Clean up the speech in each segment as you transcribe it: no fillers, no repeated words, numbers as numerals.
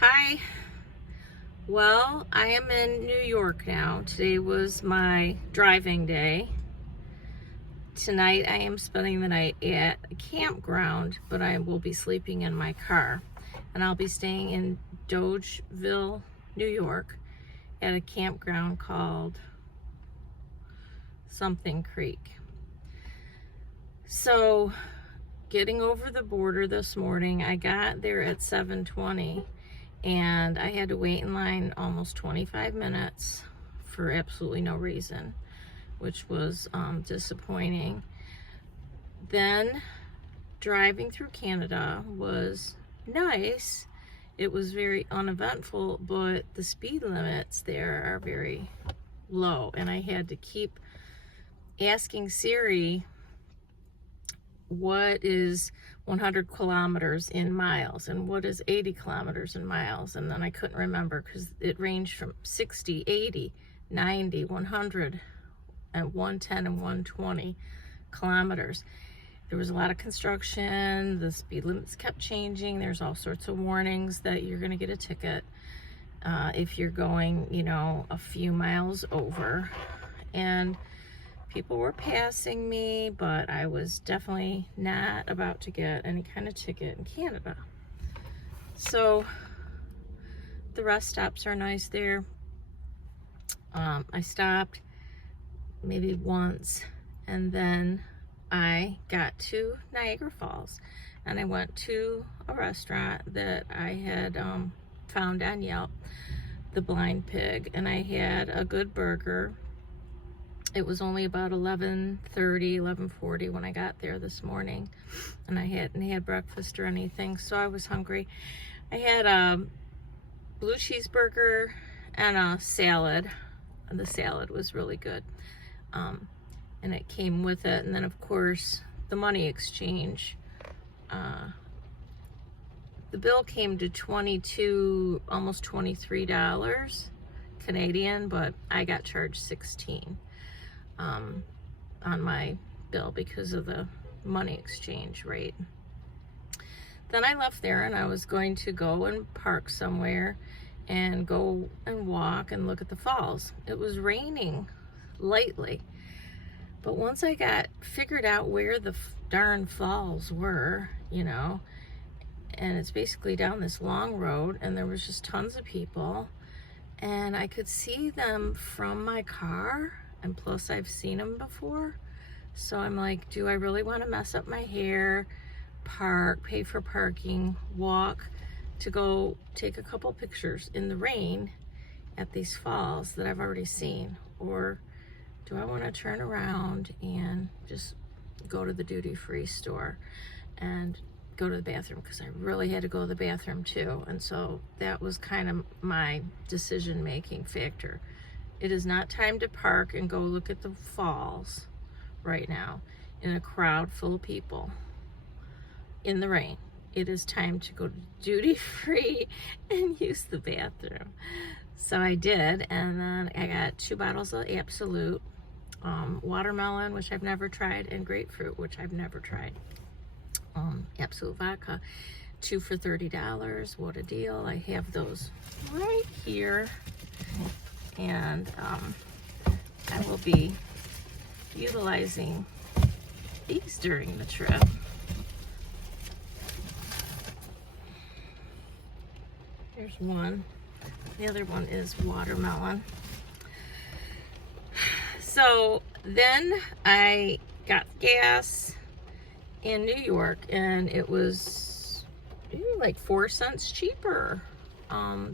Hi. Well, I am in New York now. Today was my driving day. Tonight I am spending the night at a campground, but I will be sleeping in my car. And I'll be staying in Dogeville, New York at a campground called something Creek. So, getting over the border this morning, I got there at 7:20. And I had to wait in line almost 25 minutes for absolutely no reason, which was disappointing. Then driving through Canada was nice. It was very uneventful, but the speed limits there are very low, and I had to keep asking Siri what is 100 kilometers in miles and what is 80 kilometers in miles, and then I couldn't remember because it ranged from 60, 80, 90, 100, and 110 and 120 kilometers. There was a lot of construction, the speed limits kept changing, there's all sorts of warnings that you're going to get a ticket if you're going, a few miles over. And people were passing me, but I was definitely not about to get any kind of ticket in Canada. So the rest stops are nice there. I stopped maybe once, and then I got to Niagara Falls, and I went to a restaurant that I had found on Yelp, the Blind Pig, and I had a good burger. It was only about 11:30, 11:40 when I got there this morning, and I hadn't had breakfast or anything, so I was hungry. I had a blue cheeseburger and a salad, and the salad was really good, and it came with it. And then, of course, the money exchange. The bill came to $22, almost $23 Canadian, but I got charged $16. On my bill because of the money exchange rate. Then I left there, and I was going to go and park somewhere and go and walk and look at the falls. It was raining lightly, but once I got figured out where the darn falls were, and it's basically down this long road, and there was just tons of people, and I could see them from my car. And plus, I've seen them before. So I'm like, do I really want to mess up my hair, park, pay for parking, walk to go take a couple pictures in the rain at these falls that I've already seen? Or do I want to turn around and just go to the duty-free store and go to the bathroom? Because I really had to go to the bathroom too. And so that was kind of my decision-making factor. It is not time to park and go look at the falls right now in a crowd full of people in the rain. It is time to go to duty free and use the bathroom. So I did, and then I got 2 bottles of Absolute, watermelon, which I've never tried, and grapefruit, which I've never tried. Absolute vodka, 2 for $30. What a deal. I have those right here. And I will be utilizing these during the trip. Here's one. The other one is watermelon. So then I got gas in New York, and it was like 4 cents cheaper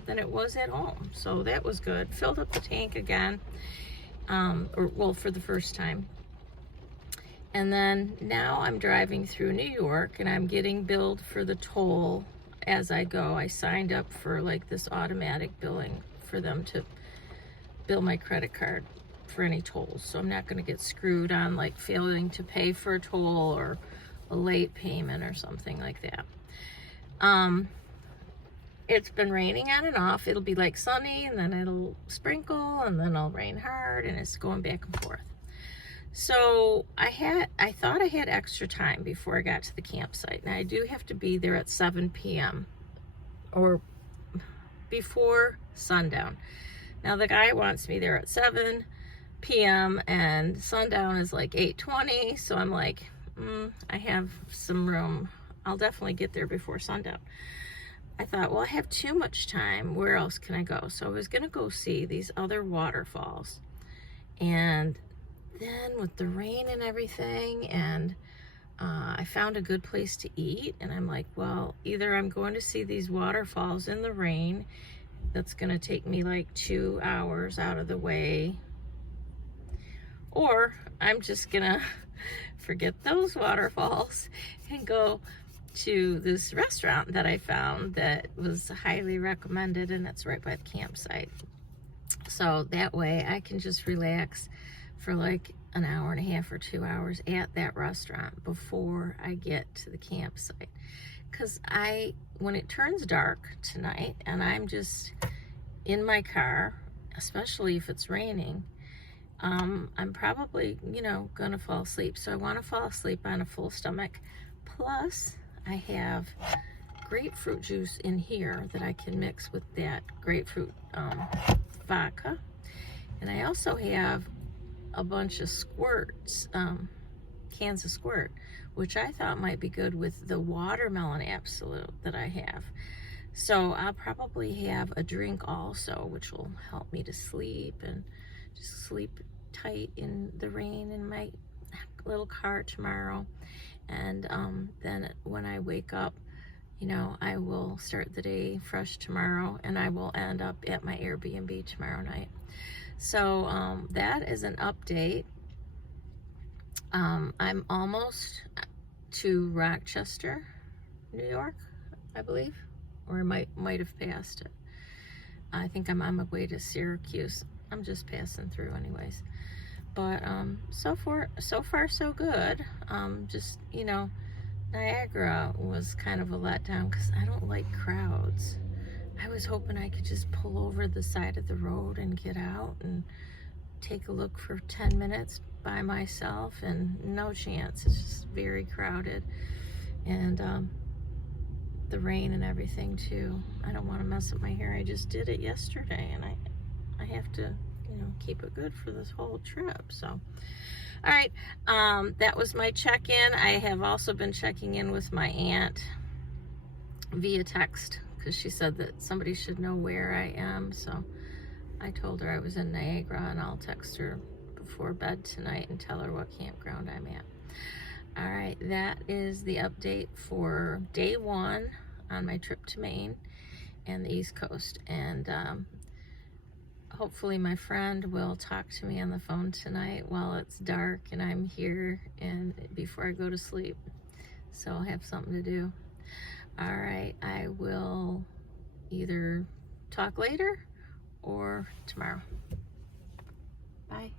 than it was at home. So that was good. Filled up the tank again, for the first time. And then now I'm driving through New York, and I'm getting billed for the toll as I go. I signed up for like this automatic billing for them to bill my credit card for any tolls. So I'm not going to get screwed on like failing to pay for a toll or a late payment or something like that. It's been raining on and off. It'll be like sunny, and then it'll sprinkle, and then it'll rain hard, and it's going back and forth. So I thought I had extra time before I got to the campsite. Now I do have to be there at 7 p.m. or before sundown. Now the guy wants me there at 7 p.m. and sundown is like 8:20, so I'm like, I have some room. I'll definitely get there before sundown. I thought, well, I have too much time. Where else can I go? So I was gonna go see these other waterfalls. And then with the rain and everything, and I found a good place to eat, and I'm like, well, either I'm going to see these waterfalls in the rain, that's gonna take me like 2 hours out of the way, or I'm just gonna forget those waterfalls and go to this restaurant that I found that was highly recommended, and it's right by the campsite. So that way I can just relax for like an hour and a half or 2 hours at that restaurant before I get to the campsite. Because when it turns dark tonight and I'm just in my car, especially if it's raining, I'm probably, gonna fall asleep. So I want to fall asleep on a full stomach. Plus, I have grapefruit juice in here that I can mix with that grapefruit vodka. And I also have a bunch of squirts, cans of squirt, which I thought might be good with the watermelon absolute that I have. So I'll probably have a drink also, which will help me to sleep and just sleep tight in the rain in my little car tomorrow. And then when I wake up, I will start the day fresh tomorrow, and I will end up at my Airbnb tomorrow night. So that is an update. I'm almost to Rochester, New York, I believe, or I might have passed it. I think I'm on my way to Syracuse. I'm just passing through anyways. But so far so good. Just, Niagara was kind of a letdown because I don't like crowds. I was hoping I could just pull over the side of the road and get out and take a look for 10 minutes by myself, and no chance. It's just very crowded, and the rain and everything too. I don't want to mess up my hair. I just did it yesterday, and I have to keep it good for this whole trip. So all right, that was my check-in. I have also been checking in with my aunt via text because she said that somebody should know where I am. So I told her I was in Niagara, and I'll text her before bed tonight and tell her what campground I'm at. All right, that is the update for day 1 on my trip to Maine and the East Coast. And hopefully my friend will talk to me on the phone tonight while it's dark and I'm here and before I go to sleep. So I'll have something to do. All right, I will either talk later or tomorrow. Bye.